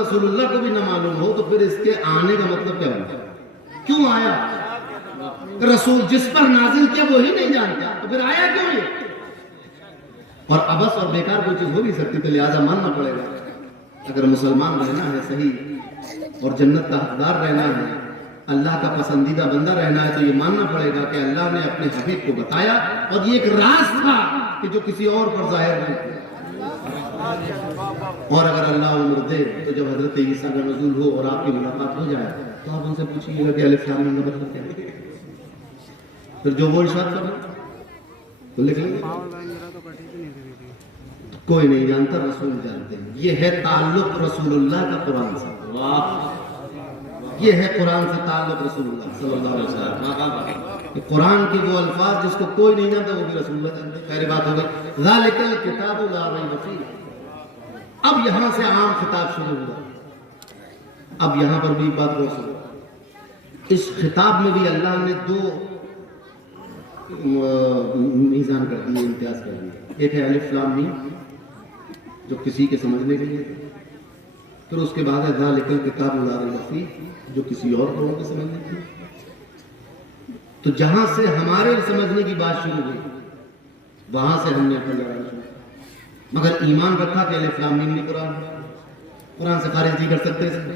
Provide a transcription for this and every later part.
رسول اللہ کو بھی نہ معلوم ہو تو پھر اس کے آنے کا مطلب کیا ہوتا ہے؟ کیوں آیا؟ رسول جس پر نازل کیا وہی نہیں جانتا تو پھر آیا کیوں یہ؟ اور ابس اور بیکار کوئی چیز ہو نہیں سکتی، تو لہٰذا ماننا پڑے گا اگر مسلمان رہنا ہے صحیح اور جنت کا حقدار رہنا ہے، اللہ کا پسندیدہ بندہ رہنا ہے، تو یہ ماننا پڑے گا کہ اللہ نے اپنے حبیب کو بتایا اور یہ ایک راز تھا کہ جو کسی اور پر ظاہر نہیں تھا۔ اور اگر اللہ عمر دے تو جب حضرت عیسیٰ کا نزول ہو اور آپ کی ملاقات ہو جائے تو آپ ان سے پوچھیے گا کہ الف لام میم کا مطلب کیا ہے، پھر جو وہ ارشاد کرنا تو لکھ لیں گے۔ کوئی نہیں جانتا، رسول جانتے ہیں۔ یہ ہے تعلق رسول اللہ کا قرآن سے، یہ ہے قرآن سے تعلق رسول اللہ صلی اللہ علیہ وسلم۔ قرآن کے وہ الفاظ جس کو کوئی نہیں جانتا وہ بھی رسول اللہ جانتے ہیں۔ خیر بات ہو گئی، ذالک الکتاب لا ریب فیہ۔ اب یہاں سے عام خطاب شروع ہوا، اب یہاں پر بھی بات غور سنو۔ اس خطاب میں بھی اللہ نے دو میزان کر دیے، امتیاز کر دیے۔ ایک ہے الف لام میم جو کسی کے سمجھنے کے لیے، پھر اس کے بعد ہے ذالک الکتاب لا ریب فیہ جو کسی اور لوگوں کے سمجھنے کے لیے۔ تو جہاں سے ہمارے سمجھنے کی بات شروع ہوئی وہاں سے ہم نے اپنا لڑائی شروع، مگر ایمان رکھا کہ الف لام میم نہیں قرآن، قرآن سے خارج نہیں کر سکتے اس کو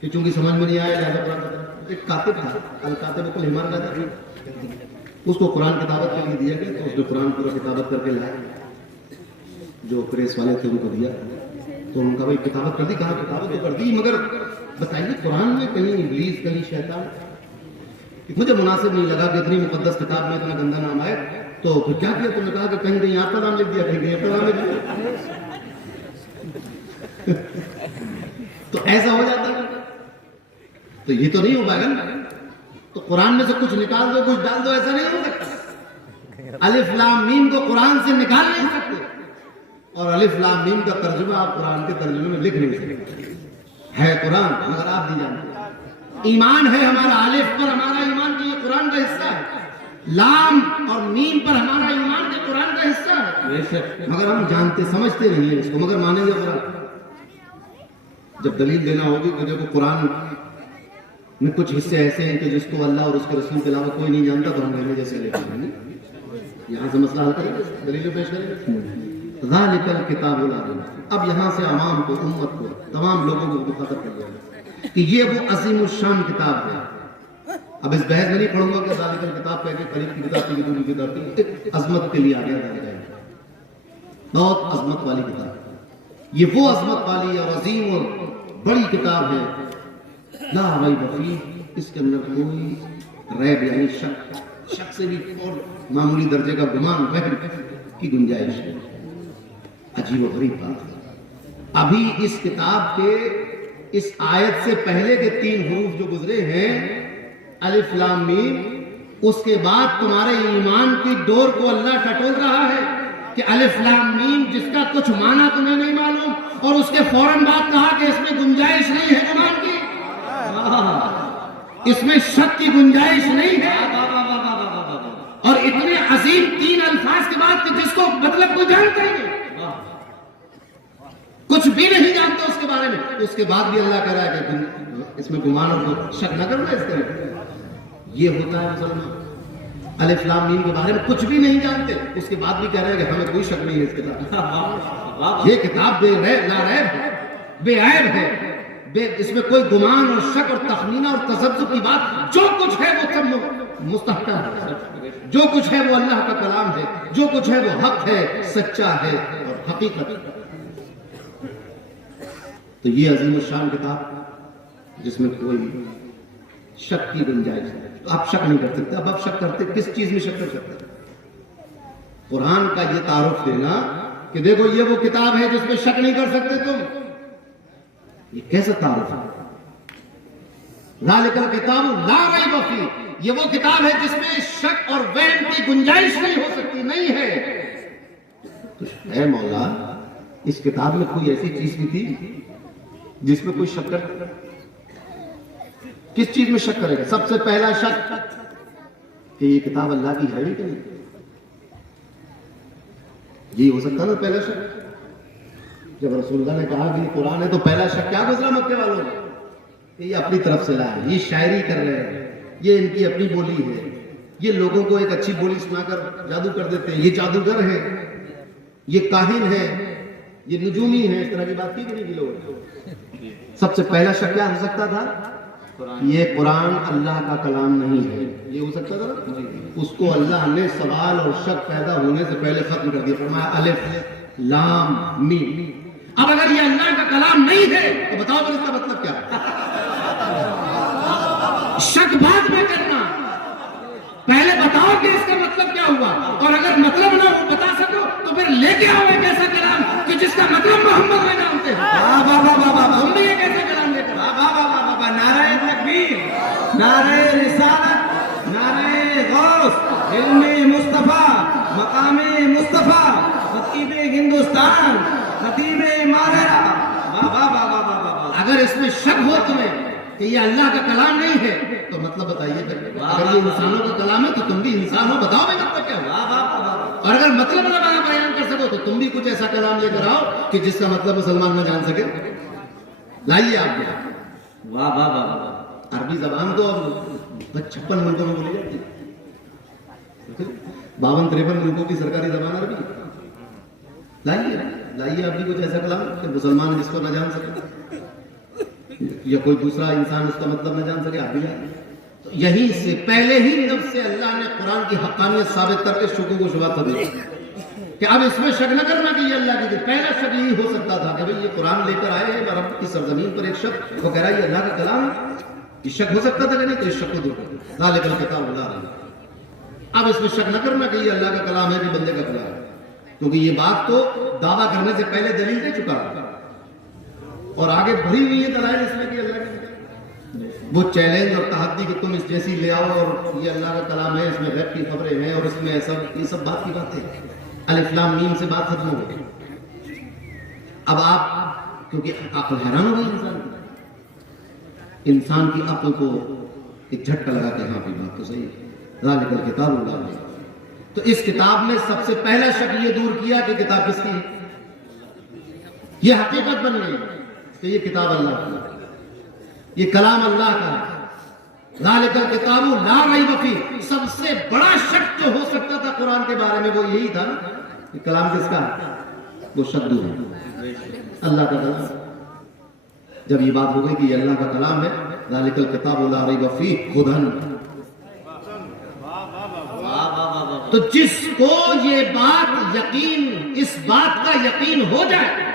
کہ چونکہ سمجھ میں نہیں آیا لہذا قرآن۔ ایک کاتب تھا، الکاتب کل حمار کا تھا، اس کو قرآن کتابت کے لیے دیا گیا تو اس نے قرآن پورا کتابت کر کے لایا، جو پریس والے تھے ان کو دیا تو ان کا بھائی کتابت کر دی، کہا کتابت تو کر دی مگر بتائیے قرآن میں کہیں ابلیس کہیں شیطان؟ مجھے مناسب نہیں لگا کہ اتنی مقدس کتاب میں اتنا گندا نام آئے، تو پھر کیا کیا؟ تم نے کہا کہ کہیں کہیں آپ کا نام لکھ دیا، کہیں کہیں آپ کا نام لکھ دیا۔ تو ایسا ہو جاتا ہے، تو یہ تو نہیں ہو پائے گا نا، تو قرآن میں سے کچھ نکال دو کچھ ڈال دو، ایسا نہیں ہو سکتا۔ الف لام میم کو قرآن سے نکال نہیں سکتے، اور الف لام میم کا ترجمہ آپ قرآن کے ترجمے میں لکھ نہیں سکتے۔ ہے قرآن مگر آپ نہیں جانتے۔ ایمان ہے ہمارا الف پر ہمارا ایمان کہ یہ قرآن کا حصہ ہے، لام اور میم پر ہمارا ایمان کہ قرآن کا حصہ ہے، مگر ہم جانتے سمجھتے نہیں ہیں اس کو، مگر مانیں گے قرآن۔ جب دلیل دینا ہوگی کہ دیکھو قرآن میں کچھ حصے ایسے ہیں کہ جس کو اللہ اور اس کے رسول کے علاوہ کوئی نہیں جانتا، تو ہم کہیں جیسے لکھیں گے، یہاں سے مسئلہ حل کریں گے، دلیل پیش کریں گے۔ ذالک الکتاب لا ریب فیہ۔ اب یہاں سے عوام کو، امت کو، تمام لوگوں کو مخاطب کر دیا کہ یہ وہ عظیم الشان کتاب ہے۔ اب اس بحث میں نہیں پڑھوں گا کہ ذالک الکتاب کہہ کے قریب کی کتاب کی دوری کی کتاب کی، ایک عظمت کے لیے آ گیا، بہت عظمت والی کتاب ہے یہ، وہ عظمت والی اور عظیم اور بڑی کتاب ہے۔ لا ریب فیہ، اس کے اندر کوئی ریب یعنی شک سے بھی اور معمولی درجے کا گمان وہم کی گنجائش ہے۔ عجیب و غریب بات ہے، ابھی اس کتاب کے اس آیت سے پہلے کے 3 حروف جو گزرے ہیں الف لام میم، اس کے بعد تمہارے ایمان کی ڈور کو اللہ ٹٹول رہا ہے کہ الف لام میم جس کا کچھ معنی تمہیں نہیں معلوم، اور اس کے فوراً بعد کہا کہ اس میں گنجائش نہیں ہے گمان کی، اس میں شک کی گنجائش نہیں ہے، اور اتنے عظیم 3 الفاظ کے بعد کہ جس کو مطلب کوئی جانتا ہی نہیں، کچھ بھی نہیں جانتا اس کے بارے میں، اس کے بعد بھی اللہ کہہ رہا ہے کہ اس میں گمان اور شک نہ کرنا۔ اس طرح یہ ہوتا ہے مسلمان، الف لام میم کے بارے میں کچھ بھی نہیں جانتے، اس کے بعد بھی کہہ رہے ہیں کہ ہمیں کوئی شک نہیں ہے اس کتاب، یہ کتاب بے ریب لا ریب ہے، بے عیب ہے، اس میں کوئی گمان اور شک اور تخمینہ اور تذبذب کی بات، جو کچھ ہے وہ سب مستحکم ہے، جو کچھ ہے وہ اللہ کا کلام ہے، جو کچھ ہے وہ حق ہے، سچا ہے اور حقیقت ہے۔ تو یہ عظیم الشان کتاب جس میں کوئی شک کی گنجائش ہے، تو آپ شک نہیں کر سکتے۔ اب آپ شک کرتے کس چیز میں شک کر سکتے؟ قرآن کا یہ تعارف دینا کہ دیکھو یہ وہ کتاب ہے جس میں شک نہیں کر سکتے تم، یہ کیسا تعارف ہے؟ ذالک الکتاب لا ریب فیہ، یہ وہ کتاب ہے جس میں شک اور وہم کی گنجائش نہیں ہو سکتی، نہیں ہے۔ تو اے مولا، اس کتاب میں کوئی ایسی چیز بھی تھی جس میں کوئی شک کر، کس چیز میں شک کرے گا؟ سب سے پہلا شک کہ یہ کتاب اللہ کی ہے کہ نہیں، یہ ہو سکتا نا پہلا شک۔ جب رسول اللہ نے کہا کہ یہ قرآن ہے تو پہلا شک کیا گزرا مکے والوں نے کہ یہ اپنی طرف سے لائے، یہ شاعری کر رہے ہیں، یہ ان کی اپنی بولی ہے، یہ لوگوں کو ایک اچھی بولی سنا کر جادو کر دیتے ہیں، یہ جادوگر ہے، یہ کاہن ہے، یہ نجومی ہے. اس طرح کی بات کی کہ نہیں کی لوگ. سب سے پہلا شک کیا ہو سکتا تھا؟ یہ قرآن اللہ کا کلام نہیں ہے. یہ ہو سکتا تھا نا. اس کو اللہ نے سوال اور شک پیدا ہونے سے پہلے ختم کر دیا. فرمایا الف لام میم. اب اگر یہ اللہ کا کلام نہیں ہے تو بتاؤ پھر اس کا مطلب کیا ہے؟ شک بعد میں کرنا، پہلے بتاؤ کہ اس کا مطلب کیا ہوا، اور اگر مطلب نہ بتا سکو تو پھر لے کے آؤ ایک ایسا کلام کہ جس کا مطلب محمد میں جانتے ہیں. ہم بھی ایک ایسا کلام لے کر. نعرہ تکبیر، نعرہ رسالت، نعرہ غوث، علم مصطفیٰ، مقام مصطفیٰ، خطیب ہندوستان، خطیب ماجرا. اگر اس میں شک ہو تمہیں کہ یہ اللہ کا کلام نہیں ہے تو مطلب بتائیے. اگر یہ انسانوں کا کلام ہے تو تم بھی انسان ہو، بتاؤ میں مطلب کیا ہوا. اور اگر مطلب نہ بیان کر سکو تو تم بھی کچھ ایسا کلام لے کر آؤ کہ جس کا مطلب مسلمان نہ جان سکے. لائیے آپ کو. واہ واہ واہ. عربی زبان تو 56 ملکوں میں بولی جاتی ہے. 52-53 ملکوں کی سرکاری زبان عربی. لائیے آپ بھی کچھ ایسا کلام کہ مسلمان جس کو نہ جان سکے یا کوئی دوسرا انسان اس کا مطلب نہ جان سکے. آپ بھی لائیے. تو یہیں سے پہلے ہی نفس سے اللہ نے قرآن کی حقانیت ثابت کر کے شکوک و شبہات ختم کر کہ اب اس میں شک نہ کرنا کہ یہ اللہ کی. پہلا شک یہی ہو سکتا تھا کہ بھئی یہ قرآن لے کر آئے ہیں رب کی سرزمین پر ایک شک، وہ کہہ رہا ہے یہ اللہ کا کلام ہے. یہ شک ہو سکتا تھا کہ نہیں؟ تو اس شک کو دور کر دیا. ذالک الکتاب لا ریب. اب اس میں شک نہ کرنا کہ یہ اللہ کا کلام ہے کہ بندے کا کلام ہے، کیونکہ یہ بات تو دعویٰ کرنے سے پہلے دلیل دے چکا ہے اور آگے بڑھی ہوئی ہے دلائل اس میں کہ اللہ کی. وہ چیلنج اور تحدی کہ تم اس جیسی لے آؤ اور یہ اللہ کا کلام ہے، اس میں غیب کی خبریں ہیں اور اس میں یہ سب بات کی باتیں. الف لام میم سے بات ختم ہو گئی. اب آپ کیونکہ عقل حیران ہو گئی انسان کی عقل کو ایک جھٹکا لگا کہ ہاں بھی بات تو صحیح ہے. ذالک الکتاب لا ریب. تو اس کتاب میں سب سے پہلا شک یہ دور کیا کہ کتاب کس کی ہے. یہ حقیقت بن گئی کہ یہ کتاب اللہ کی ہے، یہ کلام اللہ کا ہے. ذالک الکتاب لا ریب فیہ. سب سے بڑا شک جو ہو سکتا تھا قرآن کے بارے میں وہ یہی تھا کہ کلام کس کا ہے. وہ شک دور ہے، اللہ کا کلام. جب یہ بات ہو گئی کہ یہ اللہ کا کلام ہے، ذالک الکتاب لا ریب فیہ ہدی. تو جس کو یہ بات یقین، اس بات کا یقین ہو جائے،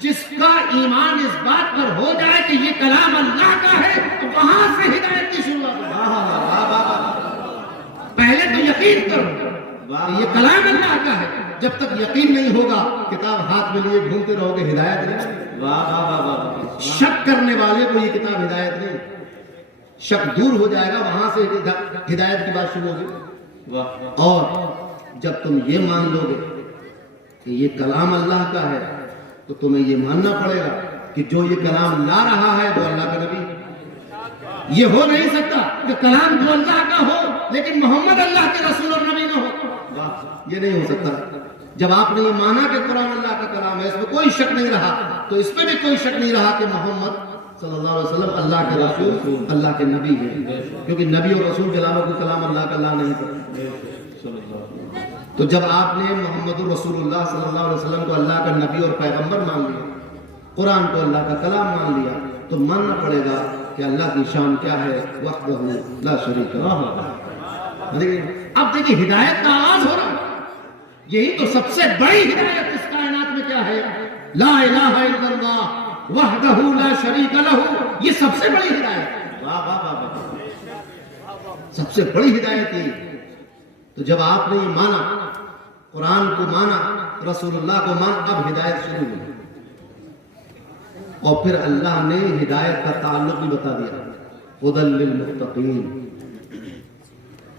جس کا ایمان اس بات پر ہو جائے کہ یہ کلام اللہ کا ہے، تو وہاں سے ہدایت کی شروعات ہو. پہلے تو یقین کرو کہ یہ کلام اللہ کا ہے. جب تک یقین نہیں ہوگا کتاب ہاتھ میں لیے گھومتے رہو گے، ہدایت نہیں. شک کرنے والے کو یہ کتاب ہدایت نہیں. شک دور ہو جائے گا، وہاں سے ہدایت کی بات شروع ہوگی. اور جب تم یہ مان لو گے کہ یہ کلام اللہ کا ہے تو تمہیں یہ ماننا پڑے گا کہ جو یہ کلام لا رہا ہے وہ اللہ کا نبی. یہ ہو نہیں سکتا کہ کلام جو اللہ کا ہو لیکن محمد اللہ کے رسول اور نبی نہ ہو. یہ نہیں ہو سکتا. جب آپ نے یہ مانا کہ قرآن اللہ کا کلام ہے، اس میں کوئی شک نہیں رہا، تو اس میں بھی کوئی شک نہیں رہا کہ محمد صلی اللہ علیہ وسلم اللہ کے رسول، اللہ کے نبی ہے. کیونکہ نبی اور رسول کے علاوہ کوئی کلام اللہ کا لا نہیں کرتا. تو جب آپ نے محمد الرسول اللہ صلی اللہ علیہ وسلم کو اللہ کا نبی اور پیغمبر مان لیا، قرآن کو اللہ کا کلام مان لیا، تو ماننا پڑے گا کہ اللہ کی شان کیا ہے، وحدہ لا شریک لہ. اب دیکھیں ہدایت کا آغاز ہو رہا ہے. یہی تو سب سے بڑی ہدایت اس کائنات میں کیا ہے، لا الہ الا اللہ وحدہ لا شریک لہ. یہ سب سے بڑی ہدایت، سب سے بڑی ہدایت ہے. تو جب آپ نے یہ مانا، قرآن کو مانا، رسول اللہ کو مانا، اب ہدایت شروع ہوئی. اور پھر اللہ نے ہدایت کا تعلق بھی بتا دیا، ہدی للمتقین.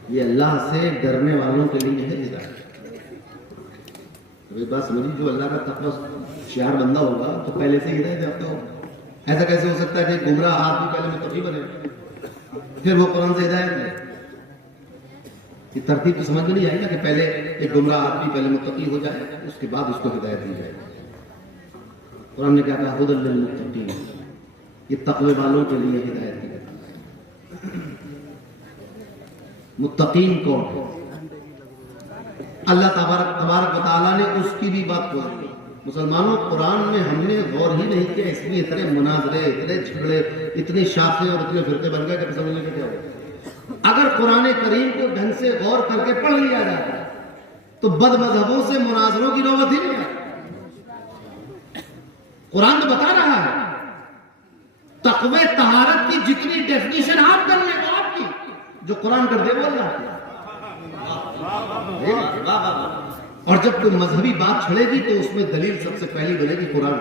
یہ اللہ سے ڈرنے والوں کے لیے ہے ہدایت. ایک بات سمجھیے، جو اللہ کا تقوی شعار بندہ ہوگا تو پہلے سے ہدایت یافتہ ہوگا. ایسا کیسے ہو سکتا ہے کہ گمراہ آدمی پہلے متقی بنے پھر وہ قرآن سے ہدایت لے؟ یہ ترتیب تو سمجھ میں نہیں آئی نا کہ پہلے ایک گمراہ آدمی پہلے متقی ہو جائے، اس کے بعد اس کو ہدایت دی جائے. قرآن نے کیا کہا ہدی للمتقین، یہ تقوی والوں کے لیے ہدایت کی کتاب ہے۔ متقین کون ہے؟ اللہ تبارک و تعالیٰ نے اس کی بھی بات کو مسلمانوں قرآن میں ہم نے غور ہی نہیں کیا، اس لیے اتنے مناظرے، اتنے جھگڑے، اتنی شاخیں اور اتنے فرقے بن گئے کہ سمجھنے کا کیا ہوگا۔ اگر قرآن کریم کو ڈھنگ سے غور کر کے پڑھ لیا جاتا تو بد مذہبوں سے مناظروں کی نوبت ہی نہیں آتی۔ قرآن تو بتا رہا ہے تقوی طہارت کی جتنی ڈیفینیشن آپ کر لیں تو آپ کی، جو قرآن کر دے بول رہا ہے۔ اور جب کوئی مذہبی بات چھڑے گی تو اس میں دلیل سب سے پہلی بنے گی قرآن۔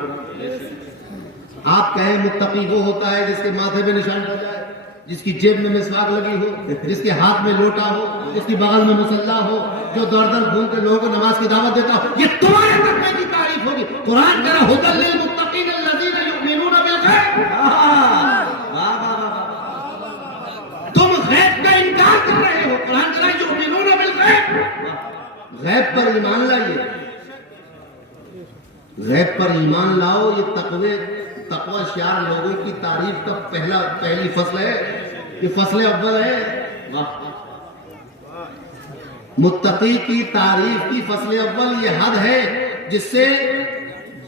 آپ کہیں متقی وہ ہوتا ہے جس کے ماتھے میں نشان پڑ جائے، جس کی جیب میں مسواک لگی ہو، جس کے ہاتھ میں لوٹا ہو، جس کی بغل میں مصلی ہو، جو دور دور گھوم کے لوگوں کو نماز کی دعوت دیتا ہو، یہ تمہارے تقوی کی تعریف ہوگی۔ قرآن کہہ رہا ھدی للمتقین الذین یؤمنون بالغیب، تم غیب کا انکار کر رہے ہو۔ قرآن کہہ رہا ہے یؤمنون بالغیب، غیب پر ایمان لائیے، غیب پر ایمان لاؤ۔ یہ تقوی شعار لوگوں کی تعریف کا پہلی فصل ہے، یہ فصل اول ہے۔ متقی کی تعریف کی فصل اول یہ حد ہے جس سے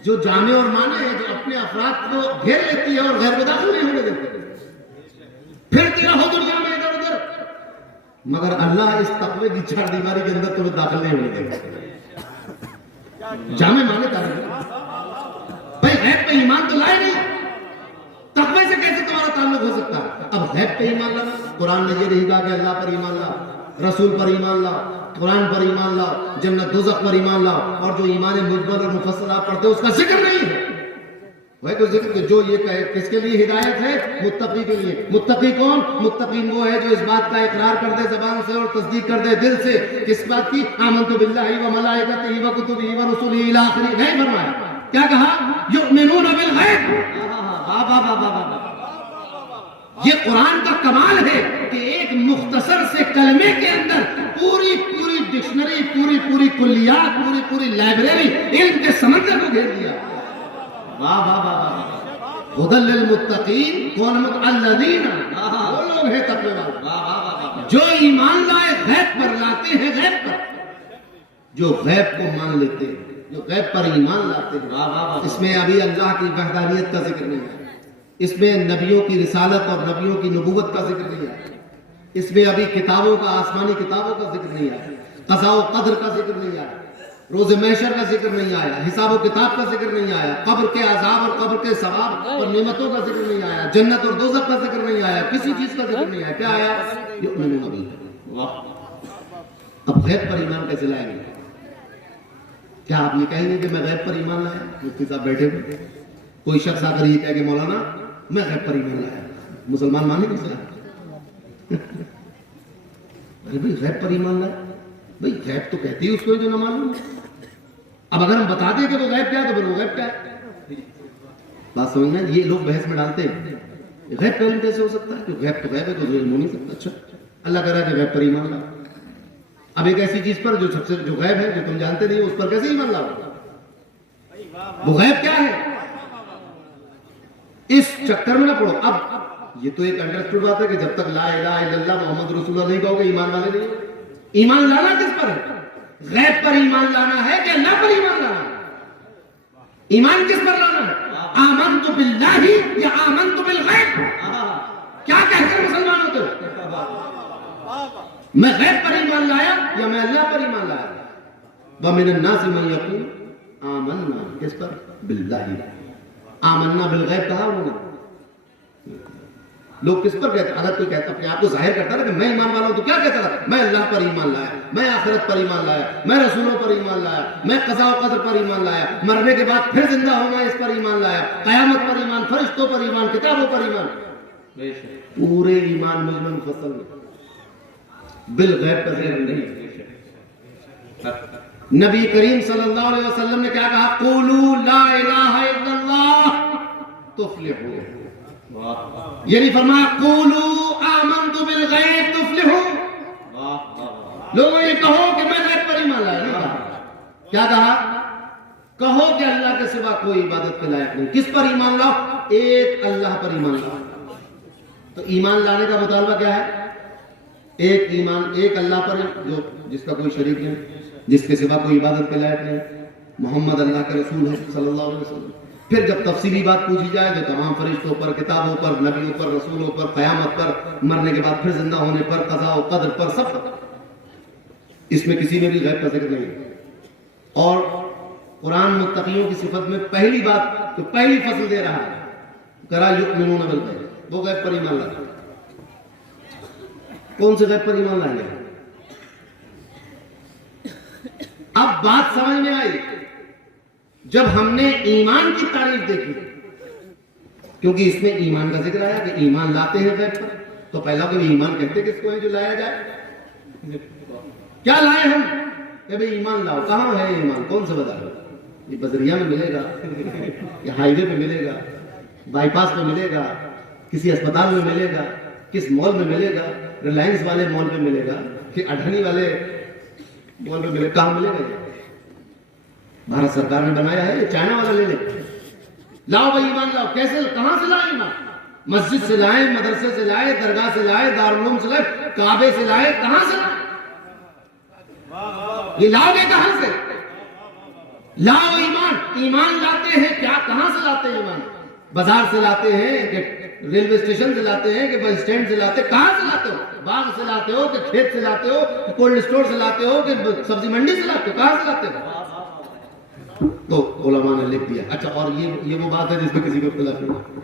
جو جامع اور مانے ہے، جو اپنے افراد کو گھیر لیتی ہے اور غیر کو داخل نہیں ہونے دیتی، پھرتی رہو دنیا میں ادھر ادھر، مگر اللہ اس تقوی کی چار دیواری کے اندر تمہیں داخل نہیں ہونے دے گا۔ جامع مانے تعریف بھائی غیب پہ ایمان تو لائے نہیں، تقوی سے کیسے تمہارا تعلق ہو سکتا ہے؟ اب غیب پہ ایمان لانا، قرآن نے یہ نہیں کہا کہ اللہ پر ایمان لا، رسول پر ایمان لا، قرآن پر ایمان لا، جنت دوزخ پر ایمان لا، اور جو ایمان مجمل اور مفصل آپ پڑھتے ہیں اس کا ذکر نہیں ہے۔ وہ تو ذکر کہ جو یہ کہے کس کے لیے ہدایت ہے؟ متقی کے لیے۔ متقی کون؟ متقین وہ ہے جو اس بات کا اقرار کر دے زبان سے اور تصدیق کر دے دل سے۔ کس بات کی؟ آمنت باللہ و ملائکتہ و کتبہ و رسلہ الی آخر۔ نہیں فرمایا، کیا کہا؟ یؤمنون بالغیب۔ یہ قرآن کا کمال ہے کہ ایک مختصر سے کلمے کے اندر پوری ڈکشنری، پوری کلیات، پوری لائبریری علم کے سمندر کو گھیر دیا۔ واہ واہ واہ۔ ھدی للمتقین کون؟ الذین، وہ لوگ ہیں تقوی والے جو ایمان لائے غیب پر، لاتے ہیں غیب پر، جو غیب کو مان لیتے ہیں، جو غیب پر ایمان لاتے ہیں۔ اس میں ابھی اللہ کی وحدانیت کا ذکر نہیں ہے، اس میں نبیوں کی رسالت اور نبیوں کی نبوت کا ذکر نہیں ہے، اس میں ابھی کتابوں کا، آسمانی کتابوں کا ذکر نہیں آیا، قضاء و قدر کا ذکر نہیں آیا، روز محشر کا ذکر نہیں آیا، حساب و کتاب کا ذکر نہیں آیا، قبر کے عذاب اور قبر کے ثواب اور نعمتوں کا ذکر نہیں آیا، جنت اور دوزخ کا ذکر نہیں آیا، کسی چیز کا ذکر نہیں آیا۔ کیا آیا؟ یؤمنون بالغیب۔ اب غیب پر ایمان کیسے لائیں گے؟ کیا آپ یہ کہیں گے کہ میں غیب پر ایمان لایا؟ مفتی صاحب بیٹھے ہوئے، کوئی شخص آ کر یہ کہے کہ مولانا میں غیب پر ایمان لایا، مسلمان مانے کس طرح؟ ارے بھائی غیب پر ایمان لایا، بھائی غیب تو کہتی ہے اس کو جو نہ معلوم۔ اب اگر ہم بتا دیں کہ وہ غیب کیا ہے تو پھر وہ غیب کیا ہے؟ بات سمجھنا، یہ لوگ بحث میں ڈالتے ہیں غیب کا علم کیسے ہو سکتا ہے؟ کہ غیب تو غیب ہے تو علم ہو نہیں سکتا۔ اچھا اللہ کہہ رہا ہے کہ غیب پر ایمان لاؤ۔ اب ایک ایسی چیز پر جو سب سے جو غیب ہے، جو تم جانتے نہیں ہو، اس پر کیسے ایمان لاؤ؟ وہ غیب کیا ہے؟ اس چکر میں نہ پڑو۔ اب یہ تو ایک انڈرسٹوڈ بات ہے کہ جب تک لا الہ الا اللہ محمد رسول اللہ نہیں کہو گے ایمان والے نہیں ہو۔ ایمان لانا کس پر ہے؟ غیب پر ایمان لانا ہے کہ اللہ پر ایمان لانا ہے؟ ایمان کس پر لانا ہے؟ آمنت باللہ یا آمنت بالغیب؟ کیا کہہ کر مسلمان ہوتے ہو؟ میں غیب پر ایمان لایا یا میں اللہ پر ایمان لایا؟ وَمِنَ النَّاسِ مَن يَقُولُ آمَنَّا، کس پر؟ باللہ۔ آمنا بالغیب کہا انہوں نے۔ لوگ کس پر کہتے ہیں؟ اگر کوئی کہتا اپنے آپ کو ظاہر کرتا ہے کہ میں ایمان والا ہوں تو کیا کہتا ہے؟ میں اللہ پر ایمان لایا، میں آخرت پر ایمان لایا، میں رسولوں پر ایمان لایا، میں قضاء و قدر پر ایمان لایا، مرنے کے بعد پھر زندہ ہونا اس پر ایمان لایا، قیامت پر ایمان، فرشتوں پر ایمان، کتابوں پر ایمان، پورے ایمان مجمل مفصل میں بالغیب کا ذکر نہیں۔ نبی کریم صلی اللہ علیہ وسلم نے کیا کہا؟ قولوا لا الہ الا اللہ تفلحوا، یعنی فرمایا قولوا آمنت بالغیب تفلحوا۔ لوگوں یہ کہو کہ میں غیب پر ایمان لایا، نہیں کہا۔ کیا کہا؟ کہو کہ اللہ کے سوا کوئی عبادت کے لائق نہیں. کس پر ایمان لاؤ؟ ایک اللہ پر ایمان لاؤ. تو ایمان لانے کا مطالبہ کیا ہے؟ ایک ایمان، ایک اللہ پر جو جس کا کوئی شریک نہیں، جس کے سوا کوئی عبادت کے لائق نہیں، محمد اللہ کے رسول ہے صلی اللہ علیہ وسلم. پھر جب تفصیلی بات پوچھی جائے تو تمام فرشتوں پر، کتابوں پر، نبیوں پر، رسولوں پر، قیامت پر، مرنے کے بعد پھر زندہ ہونے پر، قضاء و قدر پر، سب پر. اس میں کسی میں بھی غیب کا ذکر نہیں ہے. اور قرآن متقیوں کی صفت میں پہلی بات جو پہلی فصل دے رہا ہے کرا یؤمنون بالغیب، وہ غیب پر ایمان لاتے ہیں. کون سے غیب پر ایمان لائیں گے؟ اب بات سمجھ میں آئی جب ہم نے ایمان کی تعریف دیکھی، کیونکہ اس میں ایمان کا ذکر آیا کہ ایمان لاتے ہیں غیب پر. تو پہلا کوئی ایمان کہتے کس کو ہے جو لایا جائے؟ کیا لائے ہم کہ بھئی ایمان لاؤ؟ کہاں ہے ایمان؟ کون سے بازار؟ یہ بذریعہ میں ملے گا، یا ہائی وے پہ ملے گا، بائی پاس پہ ملے گا، کسی اسپتال میں ملے گا، کس مال میں ملے گا؟ ریلائنس والے مال پہ ملے گا کہ اڈھانی والے مال پہ ملے گا؟ کہاں ملے گا؟ بھارت سرکار نے بنایا ہے، یہ چائنا والا لے لے. لاؤ بھائی ایمان لاؤ. کیسے؟ کہاں سے لائے ایمان؟ مسجد سے لائے، مدرسے سے لائے، درگاہ سے لائے، دارالعلوم سے لائے، کعبے سے لائے، کہاں سے لائے؟ یہ لاؤ گے کہاں سے؟ لاؤ ایمان. ایمان لاتے ہیں کیا؟ کہاں سے لاتے ہیں ایمان؟ بازار سے لاتے ہیں کہ ریلوے اسٹیشن سے لاتے ہیں کہ بس اسٹینڈ سے لاتے ہیں؟ کہاں سے لاتے ہو؟ باغ سے لاتے ہو کہ کھیت سے لاتے ہو کہ کولڈ اسٹور سے لاتے ہو کہ سبزی منڈی سے لاتے ہو؟ کہاں سے لاتے ہو؟ تو علماء نے لکھ دیا. اچھا، اور یہ وہ بات ہے جس میں کسی کو اختلاف نہیں،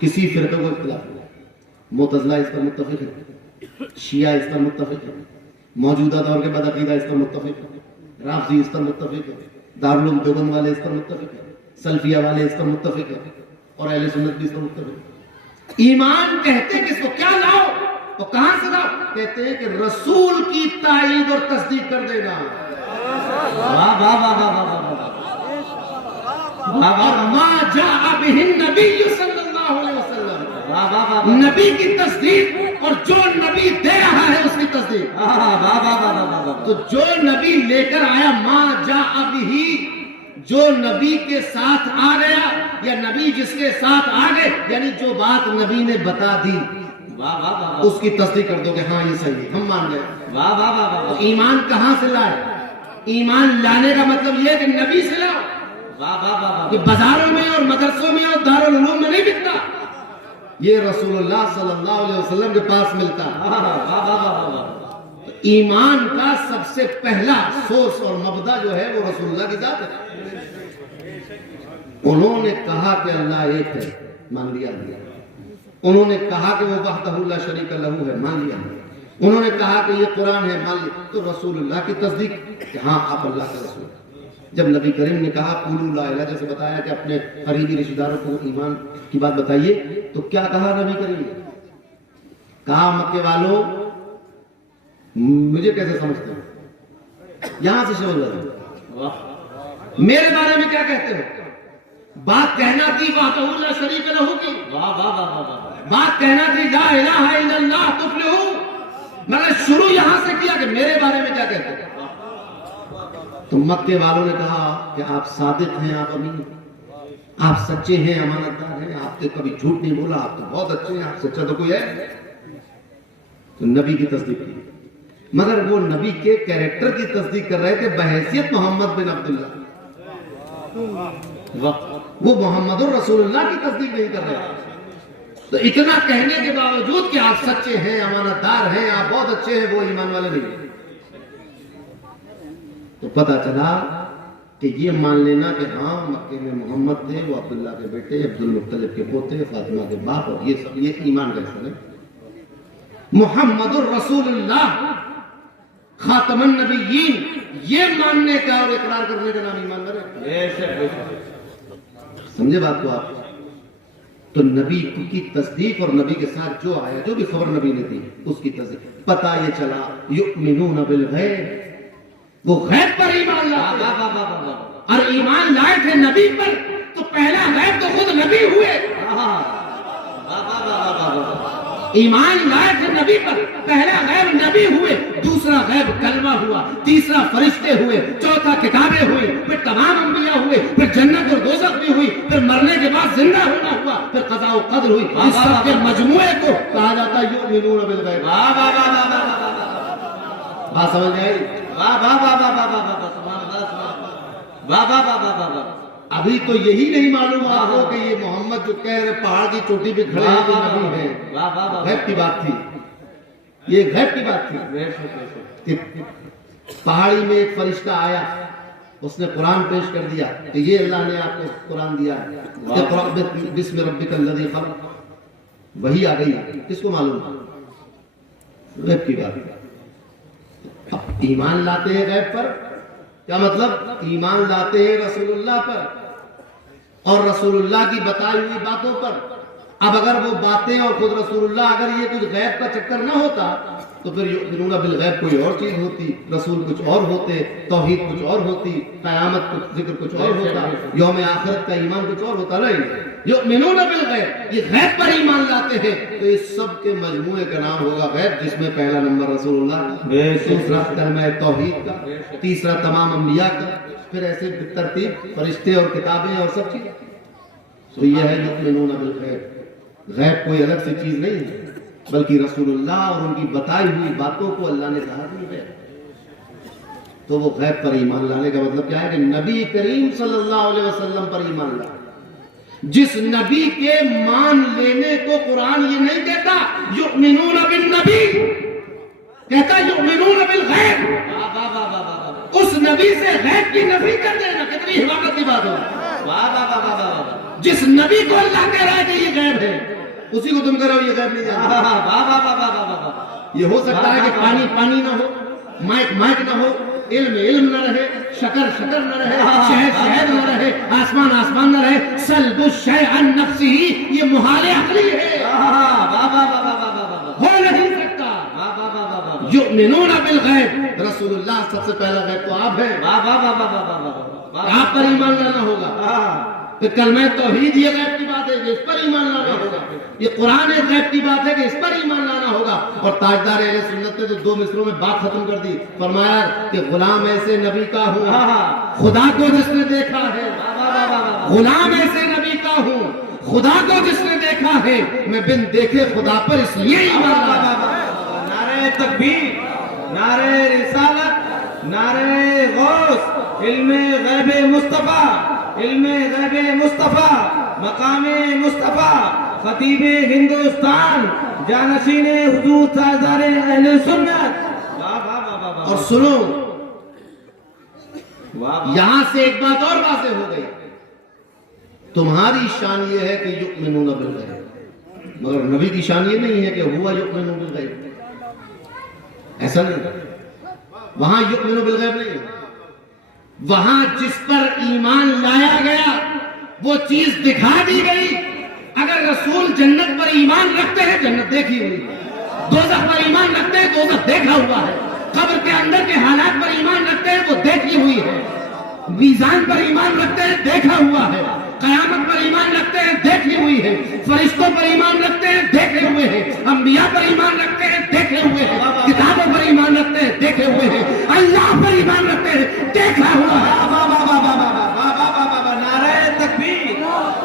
کسی فرقے کو اختلاف نہیں. معتزلہ اس پر متفق ہے، شیعہ اس پر متفق ہے، موجودہ دور کے بدعقیدہ اس پر متفق ہے، رافضی اس پر متفق ہے، دارالعلوم دیوبند والے اس پر متفق ہے، سلفیہ والے اس پر متفق ہے، اور اہل سنت بھی اس پر متفق ہے. ایمان کہتے کس کو؟ کیا لاؤ؟ تو کہاں سے لاؤ؟ کہتے ہیں کہ رسول کی تائید اور تصدیق کر دینا. واہ واہ واہ واہ واہ واہ. اور ما جاء بہ النبی صلی اللہ علیہ وسلم، نبی کی تصدیق، اور جو نبی دے رہا ہے اس کی تصدیق. تو جو نبی لے کر آیا، ما جاء بہ، جو نبی کے ساتھ آ گیا یا نبی جس کے ساتھ آ گئے، یعنی جو بات نبی نے بتا دی اس کی تصدیق کر دو کہ ہاں یہ صحیح ہے، ہم مان گئے. ایمان کہاں سے لائے؟ ایمان لانے کا مطلب یہ ہے کہ نبی سے لاؤ. کہ بازاروں میں اور مدرسوں میں اور دارالعلوم میں نہیں ملتا، یہ رسول اللہ صلی اللہ علیہ وسلم کے پاس ملتا. ایمان کا سب سے پہلا سورس اور مبدا جو ہے وہ رسول اللہ کی ذات ہے. انہوں نے کہا کہ اللہ ایک ہے، مان لیا. انہوں نے کہا کہ وہ وحدہ لا شریک لہ ہے، مان لیا. انہوں نے کہا کہ یہ قرآن ہے، مان لیا. تو رسول اللہ کی تصدیق کہ ہاں آپ اللہ کا رسول. جب نبی کریم نے کہا قولوا لا الہ، جیسے بتایا کہ اپنے قریبی رشتہ داروں کو ایمان کی بات بتائیے، تو کیا کہا نبی کریم نے؟ کہا مکے والوں مجھے کیسے سمجھتے ہو؟ یہاں سے شروع کریں، میرے بارے میں کیا کہتے ہو؟ بات کہنا تھی وحدہ لا شریک لہ کی، بات کہنا تھی لا الہ الا اللہ تفلحوا، میں نے شروع یہاں سے کیا کہ میرے بارے میں کیا کہتے ہو. تو مکے والوں نے کہا کہ آپ صادق ہیں، آپ امین، آپ سچے ہیں، امانت دار ہیں، آپ نے کبھی جھوٹ نہیں بولا، آپ تو بہت اچھے ہیں، آپ سچا تو کوئی ہے. تو نبی کی تصدیق کی، مگر وہ نبی کے کیریکٹر کی تصدیق کر رہے تھے بحیثیت محمد بن عبداللہ. وہ محمد الرسول اللہ کی تصدیق نہیں کر رہے. تو اتنا کہنے کے باوجود کہ آپ سچے ہیں، امانت دار ہیں، آپ بہت اچھے ہیں، وہ ایمان والے نہیں. تو پتہ چلا کہ یہ مان لینا کہ ہاں مکے میں محمد تھے، وہ عبداللہ کے بیٹے، عبد المطلب کے پوتے، فاطمہ کے باپ، اور یہ سب، یہ ایمان کا حصہ ہے. محمد الرسول اللہ خاتم النبیین، یہ ماننے کا اور اقرار کرنے کا نام ایمان ہے. سمجھے بات کو آپ؟ تو نبی کی تصدیق اور نبی کے ساتھ جو آیا، جو بھی خبر نبی نے دی اس کی تصدیق. پتہ یہ چلا یؤمنون بالغیب، وہ غیب پر ایمان لاتے، اور ایمان لائے تھے نبی پر. تو پہلا غیب تو خود نبی ہوئے. ایمان لائے تھے نبی پر. پہلا غیب نبی ہوئے, دوسرا غیب کلمہ ہوا, تیسرا فرشتے ہوئے, چوتھا کتابیں ہوئی, پھر تمام انبیاء ہوئے, پھر جنت اور دوزخ بھی ہوئی, پھر مرنے کے بعد زندہ ہونا ہوا, پھر قضاء و قدر ہوئی. اس سب کے مجموعے کو کہا جاتا ہے یؤمنون بالغیب. واہ واہ واہ واہ واہ واہ بات سمجھ میں آئی؟ واہ واہ واہ واہ واہ واہ واہ سبحان اللہ سبحان اللہ واہ واہ واہ واہ واہ. ابھی تو یہی نہیں معلوم آپ کو کہ یہ محمد جو کہہ رہے پہاڑ کی چوٹی پہ کھڑے ہیں یہ نبی ہیں. واہ واہ واہ. غیب کی بات تھی, یہ غیب کی بات تھی. کہ پہاڑی میں ایک فرشتہ آیا, اس نے قرآن پیش کر دیا کہ یہ اللہ نے آپ کو قرآن دیا ہے, اقرأ بسم ربک الذی خلق. وہی آ گئی, کس کو معلوم؟ غیب کی بات. اب ایمان لاتے ہیں غیب پر, کیا مطلب؟ ایمان لاتے ہیں رسول اللہ پر اور رسول اللہ کی بتائی ہوئی باتوں پر. اب اگر وہ باتیں اور خود رسول اللہ, اگر یہ کچھ غیب کا چکر نہ ہوتا تو پھر یؤمنون بالغیب کوئی اور چیز ہوتی, رسول کچھ اور ہوتے, توحید کچھ اور ہوتی, قیامت کچھ ذکر کچھ اور ہوتا, یوم آخرت کا ایمان کچھ اور ہوتا. نہیں, یؤمنون بالغیب, یہ غیب پر ایمان لاتے ہیں تو اس سب کے مجموعے کا نام ہوگا غیب, جس میں پہلا نمبر رسول اللہ, دوسرا کلمہ توحید کا, تیسرا تمام انبیاء کا, پھر ایسے ترتیب فرشتے اور کتابیں اور سب چیز. تو یہ ہے یؤمنون بالغیب. غیب کوئی الگ سی چیز نہیں ہے, بلکہ رسول اللہ اور ان کی بتائی ہوئی باتوں کو اللہ نے کہا ہے. تو وہ غیب پر ایمان لانے کا مطلب کیا ہے کہ نبی کریم صلی اللہ علیہ وسلم پر ایمان لانا. جس نبی کے مان لینے کو قرآن یہ نہیں کہتا یؤمنون بالنبی, کہتا یؤمنون بالغیب. اس نبی سے غیب کی نفی کر دینا کتنی حماقت کی بات ہو. جس نبی کو اللہ کہہ رہا ہے کہ یہ غیب ہے, اسی کو تم کہہ رہے ہو یہ غیب نہیں ہے. یہ ہو سکتا ہے کہ پانی پانی نہ ہو, مائک مائک نہ ہو, علم علم نہ رہے, شکر شکر نہ رہے, شہد شہد نہ رہے, آسمان آسمان نہ رہے. سلب الشیء عن نفسہ, یہ محال عقلی ہے, ہو نہیں سکتا. یؤمنون بالغیب, رسول اللہ سب سے پہلا غیب تو آپ ہیں, آپ پر ایمان لانا ہوگا. پھر کلمہ توحید یہ غیب کی بات ہے کہ اس پر ایمان لانا ہوگا. یہ قرآن ایک غیب کی بات ہے کہ اس پر ایمان لانا ہوگا. اور تاجدار اہل سنت نے تو 2 مصروں میں بات ختم کر دی, فرمایا کہ غلام ایسے نبی کا ہوں خدا کو جس نے دیکھا ہے, غلام ایسے نبی کا ہوں خدا کو جس نے دیکھا ہے, میں بن دیکھے خدا پر اس لیے ایمان لانا. نعرہ تکبیر, نعرہ رسالت, نعرہ غوث, علم غیب مصطفیٰ, علم غیب مصطفیٰ, مقام مصطفیٰ, خطیب ہندوستان, جانشین حضور تاجدار اہل سنت. اور سنو, یہاں سے ایک بات اور واضح ہو گئی, تمہاری شان یہ ہے کہ یؤمنون بالغیب, مگر نبی کی شان یہ نہیں ہے کہ ہوا یؤمن بالغیب. ایسا نہیں, وہاں یؤمن بالغیب نہیں, وہاں جس پر ایمان لایا گیا وہ چیز دکھا دی گئی. اگر رسول جنت پر ایمان رکھتے ہیں جنت دیکھی ہوئی, دوزخ پر ایمان رکھتے ہیں دوزخ دیکھا ہوا ہے, قبر کے اندر کے حالات پر ایمان رکھتے ہیں وہ دیکھی ہوئی ہے, میزان پر ایمان رکھتے ہیں دیکھا ہوا ہے, قیامت پر ایمان رکھتے ہیں دیکھی ہوئی ہے, فرشتوں پر ایمان رکھتے ہیں دیکھے ہوئے ہیں, انبیاء پر ایمان رکھتے ہیں دیکھے ہوئے ہیں, کتابوں پر ایمان رکھتے ہیں دیکھے ہوئے ہیں, اللہ پر ایمان رکھتے ہیں دیکھا ہوا ہے. نعرہ تکبیر,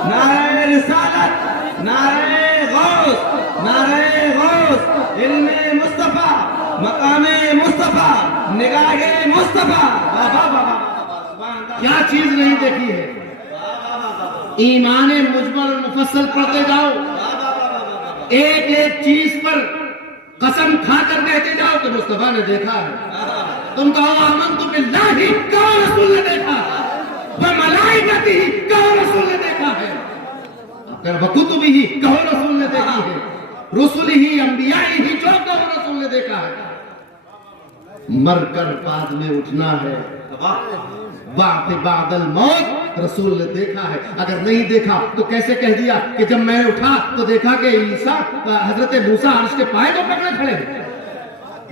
نعرہ رسالت, نعرہ غوث, نعرہ غوث, علم مصطفیٰ, مقام مصطفیٰ, نگاہ مصطفیٰ. کیا چیز نہیں دیکھی ہے؟ ایمان مجمل مفصل پڑھتے جاؤ, ایک ایک چیز پر قسم کھا کر کہتے جاؤ کہ مصطفیٰ نے دیکھا ہے. تم کہو آمنت باللہ, کہو رسول نے دیکھا ہے, وملائکتہ, کہو رسول نے دیکھا ہے, وکتبہ, کہو رسول نے دیکھی ہے, رسلہ, انبیاء ہی, جو کہو رسول نے دیکھا ہے. مر کر بعد میں اٹھنا ہے, بعد الموت, رسول نے دیکھا ہے. اگر نہیں دیکھا تو کیسے کہہ دیا کہ جب میں اٹھا تو دیکھا کہ عیسیٰ, حضرت موسیٰ عرش کے پائے کو پکڑے کھڑے ہیں.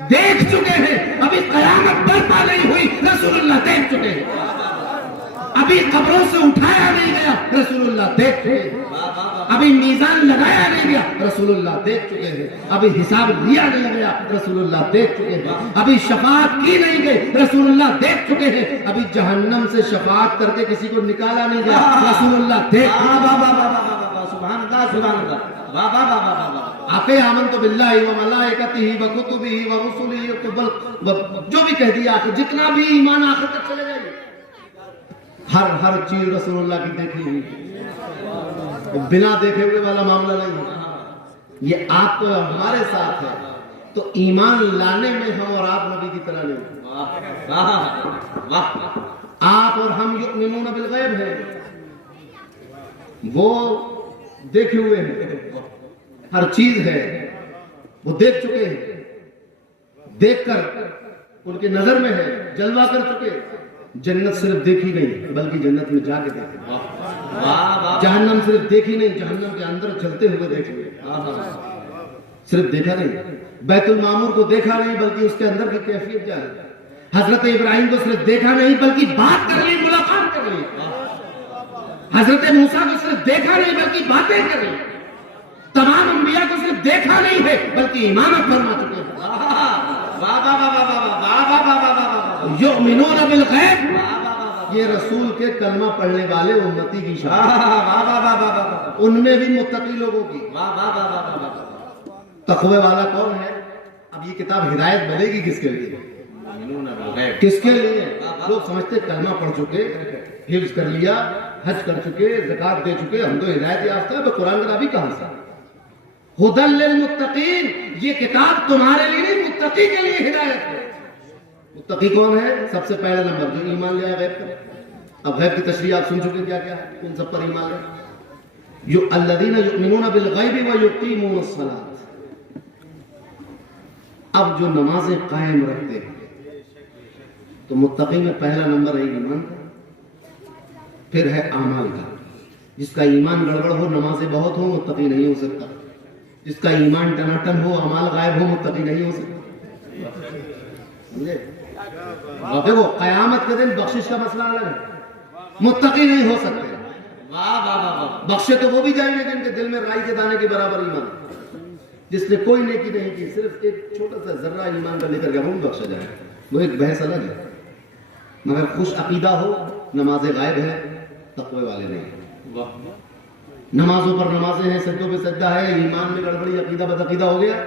دیکھ چکے ہیں, ابھی قیامت برپا نہیں ہوئی, رسول اللہ دیکھ چکے ہیں. ابھی قبروں سے اٹھایا نہیں گیا, رسول اللہ دیکھ چکے ہیں. ابھی میزان لگایا نہیں گیا، رسول اللہ دیکھ چکے ہیں۔ ابھی حساب لیا نہیں گیا، رسول اللہ دیکھ چکے ہیں۔ ابھی شفاعت کی نہیں گئی، رسول اللہ دیکھ چکے ہیں۔ ابھی جہنم سے شفاعت کر کے کسی کو نکالا نہیں گیا، رسول اللہ دیکھ چکے ہیں۔ سبحان اللہ سبحان اللہ، واہ واہ واہ واہ واہ۔ آپ آمنت باللہ و ملائکتہ و کتبہ و رسلہ، جو بھی کہہ دیا آخر، جتنا بھی ایمان آخر تک چلے جائیے، ہر چیز رسول اللہ کی دیکھی ہوئی، بنا دیکھے ہوئے والا معاملہ نہیں ہے۔ یہ آپ تو ہمارے ساتھ ہے، تو ایمان لانے میں ہم اور آپ نبی کی طرح نہیں، واہ واہ، آپ اور ہم یؤمنون بالغیب ہیں، وہ دیکھے ہوئے ہیں، ہر چیز ہے، وہ دیکھ چکے ہیں، دیکھ کر ان کے نظر میں ہے، جلوہ کر چکے۔ جنت صرف دیکھی نہیں بلکہ جنت میں جا کے دیکھے، جہنم صرف دیکھی نہیں، جہنم کے اندر چلتے ہوئے دیکھے، صرف دیکھا نہیں، بیت المعمور کو دیکھا نہیں بلکہ اس کے اندر کی کیفیت کیا ہے، حضرت ابراہیم کو صرف دیکھا نہیں بلکہ بات کر لی، ملاقات کر لی، حضرت موسیٰ کو صرف دیکھا نہیں بلکہ باتیں کر لی، تمام انبیاء کو صرف دیکھا نہیں ہے بلکہ امامت فرما چکے ہیں۔ یؤمنون بالغیب، یہ رسول کے کلمہ پڑھنے والے امتی کی شان، ان میں بھی متقی لوگوں کی۔ تقوی والا کون ہے؟ اب یہ کتاب ہدایت بنے گی کس کے لیے؟ کس کے لیے؟ لوگ سمجھتے کلمہ پڑھ چکے، حفظ کر لیا، حج کر چکے، زکات دے چکے، ہم تو ہدایت یافتہ ہیں، قرآن کا بھی کہاں سے؟ ہدی للمتقین، یہ کتاب تمہارے لیے نہیں، متقی کے لیے ہدایت ہے۔ متقی کون ہے؟ سب سے پہلا نمبر جو ایمان لیا غیب پر۔ اب غیب کی تشریح آپ سن چکے، کیا کیا ہے، ان سب پر ایمان لے۔ الذین یؤمنون بالغیب ویقیمون الصلاۃ، اب جو نمازیں قائم رکھتے ہیں، تو متقی میں پہلا نمبر ہے ایمان کا، پھر ہے اعمال کا۔ جس کا ایمان گڑبڑ ہو، نمازیں بہت ہوں، متقی نہیں ہو سکتا۔ جس کا ایمان ٹناٹن ہو، اعمال غائب ہو، متقی نہیں ہو سکتا۔ سمجھے؟ دیکھو قیامت کے دن بخشش کا مسئلہ الگ ہے، متقی نہیں ہو سکتے۔ بخشے تو وہ بھی جائیں گے جن کے دل میں رائی کے دانے کے برابر ایمان، جس نے کوئی نیکی نہیں کی، صرف ایک چھوٹا سا ذرہ ایمان کا لے کر گیا، وہ بھی بخشا جائے، وہ ایک بحث الگ ہے۔ مگر خوش عقیدہ ہو، نماز غائب ہے، تقوی والے نہیں۔ نمازوں پر نمازیں ہیں، سجدوں پہ سجدہ ہے، ایمان میں گڑبڑی، عقیدہ بدعقیدہ ہو گیا،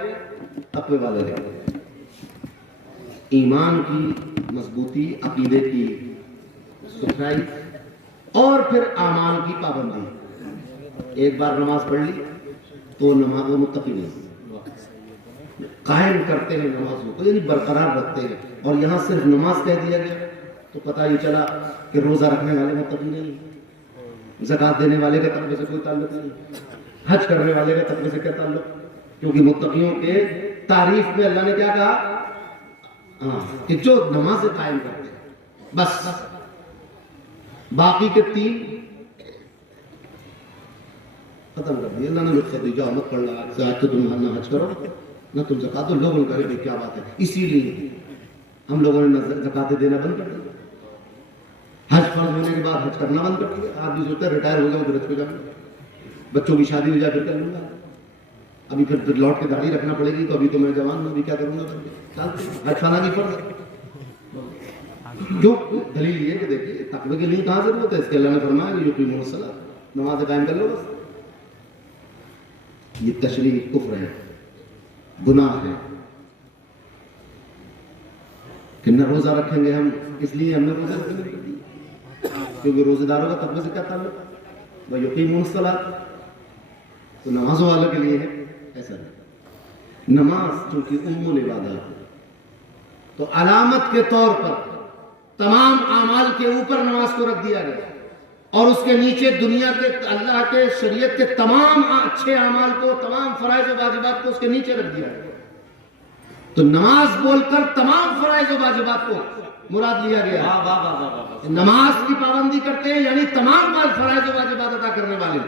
تقوی والے نہیں۔ ایمان کی مضبوطی، عقیدے کی ستھرائی، اور پھر اعمال کی پابندی۔ ایک بار نماز پڑھ لی تو نماز وہ متقی نہیں، قائم کرتے ہیں نمازوں کو، یعنی برقرار رکھتے ہیں۔ اور یہاں صرف نماز کہہ دیا گیا تو پتہ یہ چلا کہ روزہ رکھنے والے متقی نہیں، زکات دینے والے کا تقوی سے کوئی تعلق نہیں، حج کرنے والے کا تقوی سے کیا تعلق؟ کیونکہ متقیوں کے تعریف میں اللہ نے کیا کہا؟ کہ جو نماز قائم کرتے ہیں، بس باقی کے تین ختم کر دیا۔ اللہ نے رخصت دی، جاؤ مت پڑھ رہا سے آج تو تم نہ حج کرو نہ تم زکات دو۔ لوگوں نے کہا کیا بات ہے، اسی لیے ہم لوگوں نے زکاتیں دینا بند کر دیا، حج فرض ہونے کے بعد حج کرنا بند کر دیا۔ آدمی سوچتا ہے ریٹائر ہو گیا پھر حج پہ جانا، بچوں کی شادی ہو جائے پھر کر لوں گا، ابھی پھر لوٹ کے داڑھی رکھنا پڑے گی، تو ابھی تو میں جوان ہوں، ابھی کیا کروں گا؟ حج خانہ کی فرض ہے۔ کیوں؟ دلیل یہ کہ دیکھیے تقوی کے لیے کہاں ضرورت ہے، اس کے اللہ نے فرمایا کہ یقیمون الصلاۃ، نماز قائم کر لو بس۔ یہ تشریح کفر ہے، گناہ ہے کہ نہ روزہ رکھیں گے ہم، اس لیے ہم نے روزہ رکھنے کر دی، کیونکہ روزے داروں کا تقوی سے کیا تعلق؟ وہ یقیمون الصلاۃ، تو نمازوں والوں کے لیے ہے، ایسا نہیں۔ نماز چونکہ ام العبادات ہے، تو علامت کے طور پر تمام اعمال کے اوپر نماز کو رکھ دیا گیا، اور اس کے نیچے دنیا کے اللہ کے شریعت کے تمام اچھے اعمال کو، تمام فرائض و واجبات کو اس کے نیچے رکھ دیا گیا۔ تو نماز بول کر تمام فرائض و واجبات کو مراد لیا گیا۔ نماز کی پابندی کرتے ہیں یعنی تمام فرائض و واجبات ادا کرنے والے،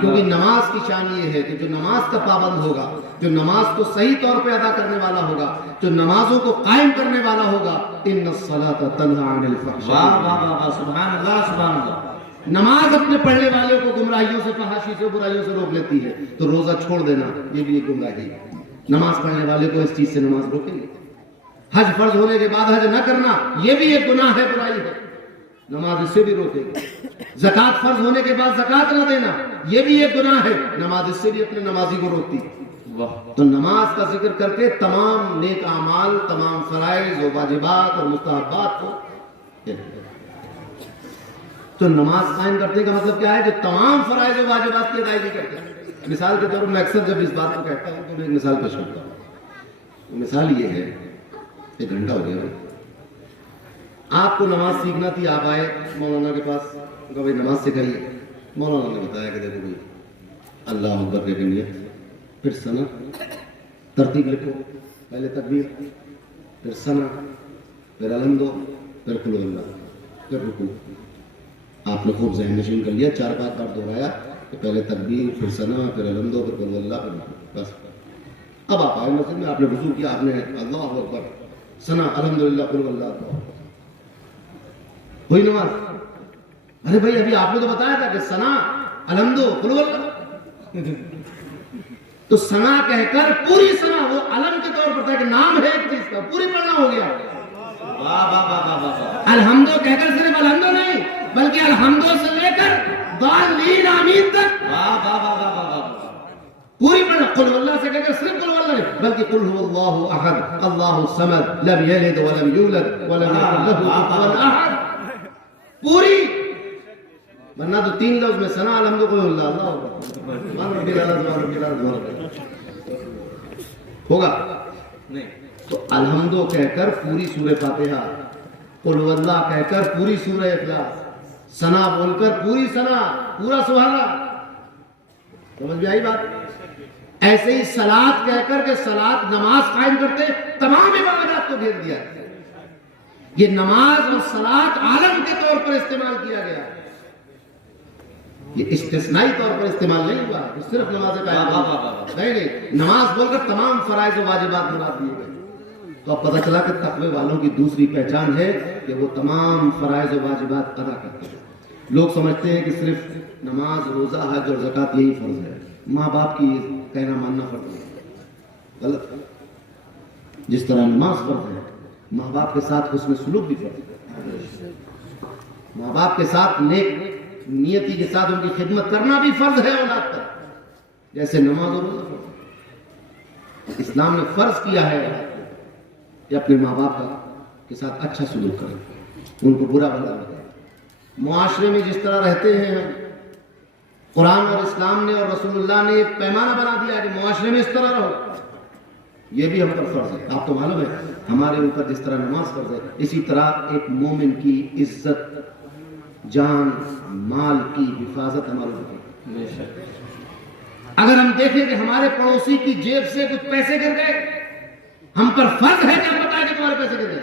کیونکہ نماز کی شان یہ ہے کہ جو نماز کا پابند ہوگا، جو نماز کو صحیح طور پہ ادا کرنے والا ہوگا، جو نمازوں کو قائم کرنے والا ہوگا، ان الصلاۃ تنہی عن الفحشاء، سبحان اللہ سبحان اللہ، نماز اپنے پڑھنے والوں کو گمراہیوں سے، فحاشی سے، برائیوں سے روک لیتی ہے، تو روزہ چھوڑ دینا یہ بھی ایک گمراہی ہے۔ نماز پڑھنے والے کو اس چیز سے نماز روکے گی۔ حج فرض ہونے کے بعد حج نہ کرنا یہ بھی ایک گناہ ہے، برائی ہے، نماز اس سے بھی روکے گی۔ زکوٰۃ فرض ہونے کے بعد زکوٰۃ نہ دینا یہ بھی ایک گناہ ہے، نماز اس سے بھی اپنے نمازی کو روکتی ہے۔ تو نماز کا ذکر کر کے تمام نیک اعمال، تمام فرائض و واجبات اور مستحبات کو، تو نماز قائم کرنے کا مطلب کیا ہے کہ تمام فرائض و واجبات کی ادائیگی کرتے ہیں۔ مثال کے طور پر میں اکثر جب اس بات کو کہتا ہوں تو میں ایک مثال پیش کرتا ہوں۔ مثال یہ ہے، 1 گھنٹہ ہو گیا آپ کو نماز سیکھنا تھی، آپ آئے مولانا کے پاس، کہا بھائی نماز سکھائیے۔ مولانا نے بتایا کہ دیکھو بھائی اللہ اکبر کے نیت، پھر ثنا، ترتیب لکھو، پہلے تکبیر، پھر ثنا، پھر الحمد، پھر قل اللہ، پھر رکوع۔ آپ نے خوب ذہن نشین کر لیا، 4-5 بار دہرایا کہ پہلے تکبیر، پھر ثنا، پھر الحمد، پھر قل اللہ، پھر رکوع۔ بس اب آپ آئے مسجد میں، آپ نے وضو کیا، آپ نے اللہ اکبر، ثنا، الحمدللہ، قل اللہ، ہوئی نماز؟ ارے بھائی ابھی آپ نے تو بتایا تھا کہ ثنا، الحمد، قل اللہ۔ تو ثنا کہہ کر پوری ثنا، وہ علم کے طور پر تھا کہ نام ہے ایک چیز کا، پوری پڑھنا ہو گیا۔ الحمدو کہہ کر صرف الحمدو نہیں بلکہ الحمدو سے لے کر ضالین آمین تک پوری پڑھنا۔ قل ہو اللہ سے کہہ کر صرف قل ہو اللہ نہیں بلکہ قل هو اللہ احد اللہ الصمد لم یلد ولم یولد ولم یکن لہ کفوا احد، پوری، ورنہ تو 3 لفظ میں ثنا، الحمد، قل ہو اللہ، اللہ سبحان ربی الاعلی، سبحان ربی الاعلی، سبحان ربی الاعلی، ہوگا نہیں؟ تو الحمدو کہہ کر پوری سورہ فاتحہ، قل ہو اللہ کہہ کر پوری سورہ اخلاص، ثنا بول کر پوری ثنا، پورا سبحان اللہ۔ سمجھ میں آئی بات؟ ایسے ہی صلاۃ کہہ کر کہ صلاۃ نماز قائم کرتے تمام عبادات کو گھیر دیا۔ یہ نماز اور صلاۃ عالم کے طور پر استعمال کیا گیا، یہ استثنائی طور پر استعمال نہیں ہوا صرف نماز قائم نہیں، نماز بول کر تمام فرائض و واجبات مراد دیے گئے۔ تو اب پتہ چلا کہ تقوی والوں کی دوسری پہچان ہے کہ وہ تمام فرائض و واجبات ادا کرتے ہیں۔ لوگ سمجھتے ہیں کہ صرف نماز، روزہ، حج اور زکوٰۃ یہی فرض ہے، ماں باپ کی کہنا ماننا فرض ہے، غلط۔ جس طرح نماز فرض ہے، ماں باپ کے ساتھ حسن سلوک بھی فرض ہے، ماں باپ کے ساتھ نیک نیتی کے ساتھ ان کی خدمت کرنا بھی فرض ہے اولاد پر، جیسے نماز اور روزہ فرض ہے۔ اسلام نے فرض کیا ہے کہ اپنے ماں باپ کے ساتھ اچھا سلوک کریں، ان کو برا بھلا بتائیں۔ معاشرے میں جس طرح رہتے ہیں ہم، قرآن اور اسلام نے اور رسول اللہ نے ایک پیمانہ بنا دیا ہے کہ معاشرے میں اس طرح رہو، یہ بھی ہم پر فرض ہے۔ آپ تو معلوم ہے ہمارے اوپر جس طرح نماز فرض ہے، اسی طرح ایک مومن کی عزت، جان مال کی حفاظت ہمارے اوپر ہے۔ اگر ہم دیکھیں کہ ہمارے پڑوسی کی جیب سے کچھ پیسے گر گئے، ہم پر فرض ہے کہ ہم بتائیں کہ تمہارے پیسے گر گئے۔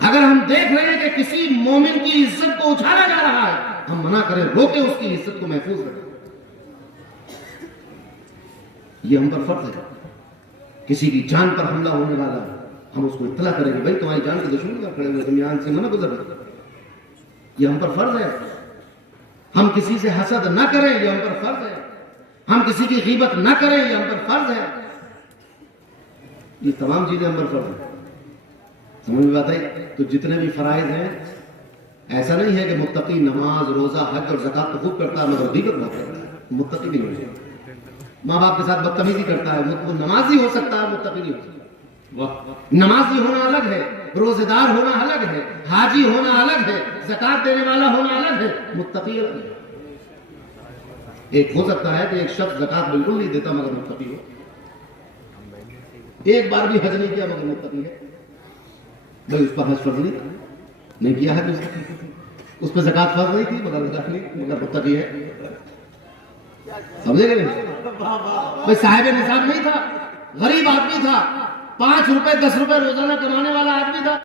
اگر ہم دیکھ رہے ہیں کہ کسی مومن کی عزت کو اچھالا جا رہا ہے، ہم منع کریں، روکیں، اس کی عزت کو محفوظ رکھیں، یہ ہم پر فرض ہے۔ کسی کی جان پر حملہ ہونے والا ہے، ہم اس کو اطلاع کریں گے، بھائی تمہاری جان کے دشمن کھڑے ہوئے، تم یہاں سے منع گزر رہے، یہ ہم پر فرض ہے۔ ہم کسی سے حسد نہ کریں، یہ ہم پر فرض ہے۔ ہم کسی کی غیبت نہ کریں، یہ ہم پر فرض ہے۔ یہ تمام چیزیں ہم پر فرض ہیں۔ سمجھ میں بات ہے؟ تو جتنے بھی فرائض ہیں، ایسا نہیں ہے کہ متقی نماز، روزہ، حج اور زکوٰۃ تو خوب کرتا ہے مگر غیبت بہت کرتا ہے، متقی نہیں ہو سکتا۔ ماں باپ کے ساتھ بدتمیزی کرتا ہے، وہ نمازی ہو سکتا ہے، متقی نہیں ہو سکتا۔ نمازی ہونا الگ ہے، روزے دار ہونا الگ ہے، حاجی ہونا الگ ہے، زکوٰۃ دینے والا ہونا الگ ہے، متقی الگ ہے۔ ایک ہو سکتا ہے کہ ایک شخص زکوٰۃ بالکل نہیں دیتا مگر متقی ہو، ایک بار بھی حج نہیں کیا مگر متقی ہے، بھائی اس پر حج فرض نہیں تھا، نہیں کیا حج، اس پہ زکوٰۃ فرض نہیں تھی مگر زکوٰۃ نہیں، مگر متقی ہے۔ سمجھے گا نہیں؟ بھائی صاحب نصاب نہیں تھا، غریب آدمی تھا، 5 روپے 10 روپے روزانہ کمانے والا آدمی تھا،